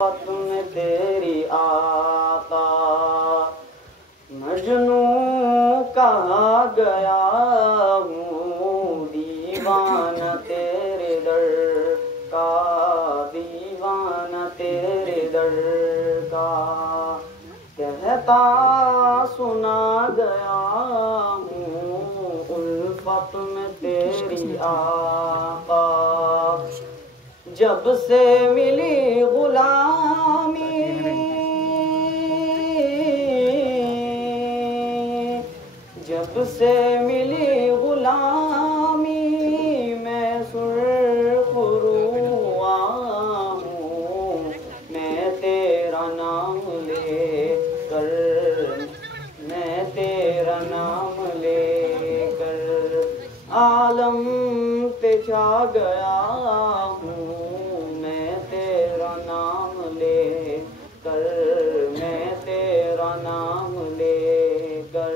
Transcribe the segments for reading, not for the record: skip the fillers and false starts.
उल्फत में तेरी आका। मजनू कहा गया हूँ दीवाना तेरे दर का, दीवाना तेरे दर का। कहता सुना गया हूँ उल्फत में तेरी आका। जब से मिली गुलामी, जब से मिली गुलामी, मैं सुरखरू हुआ हूँ। मैं तेरा नाम ले कर, मैं तेरा नाम ले कर आलम पे छा गया हूँ। मैं तेरा नाम ले कर, मैं तेरा नाम ले कर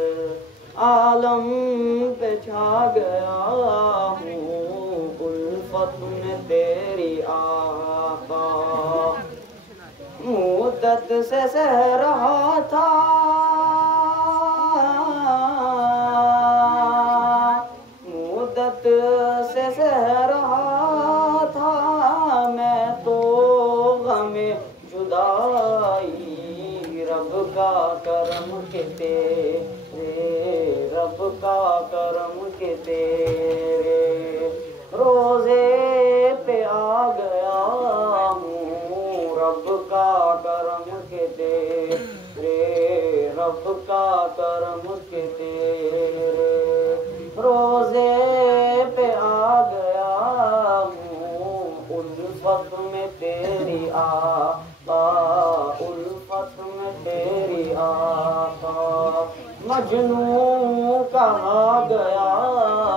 आलम पे छा गया हूँ। उल्फत में तेरी आका। मुद्दत से सह रहा था, मुद्दत से सह रहा था मैं तो गमे जुदाई। रब का करम के तेरे, रब का करम के तेरे रोज़े पे आ गया हूँ। रब का करम के तेरे, रब का करम के तेरे रोज़े पे आ गया हूँ। उल्फत में तेरी आका, उल्फत में तेरी आका। मजनू कहा गया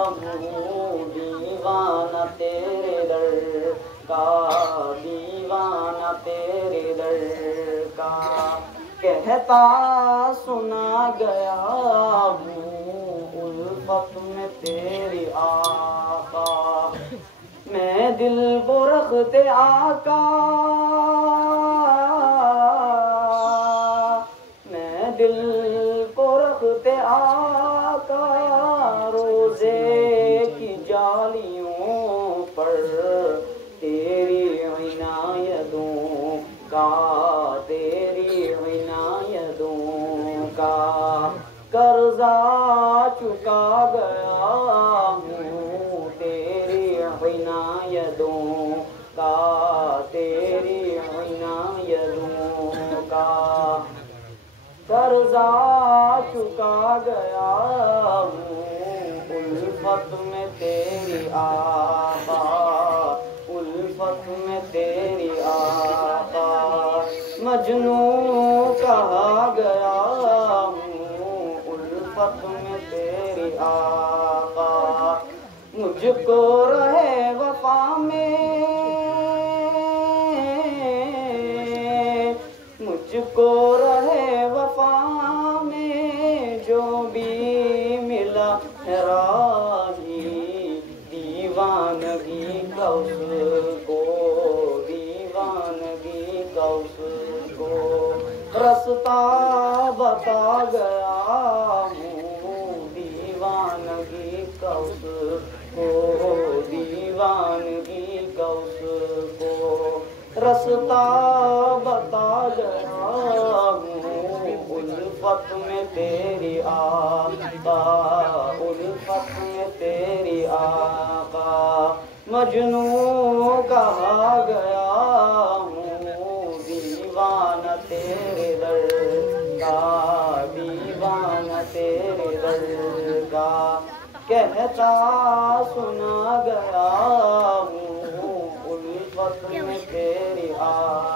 हूँ दीवाना तेरे दर का, दीवाना तेरे दर का। कहता सुना गया हूँ उल्फत में तेरी आका। मैं दिल को रखते आका, मैं दिल को रखते आका। रोज़े की जालियों पर तेरी इनायतों का, तेरी इनायतों का कर्जा चुका गया हूँ। तेरी इनायतों का, तेरी इनायतों का कर्जा चुका गया हूँ। उल्फत में तेरी आका, उल्फत में तेरी आका। मजनू कहा गया हूँ उल्फत में तेरी आका। मुझको रहे वफा में, मुझको रहे वफा में जो भी मिला है राही। दीवानगी का उसको, दीवानगी का उसको रास्ता बता गया हूँ। दीवानगी का उसको, दीवानगी का उसको रास्ता बता गया हूँ। उल्फत में तेरी आका, उल्फत में तेरी आका। मजनू कहा गया हूँ दीवाना तेरे दर का, दीवाना तेरे दर का। कहता सुना गया हूँ उल्फत में तेरी आका।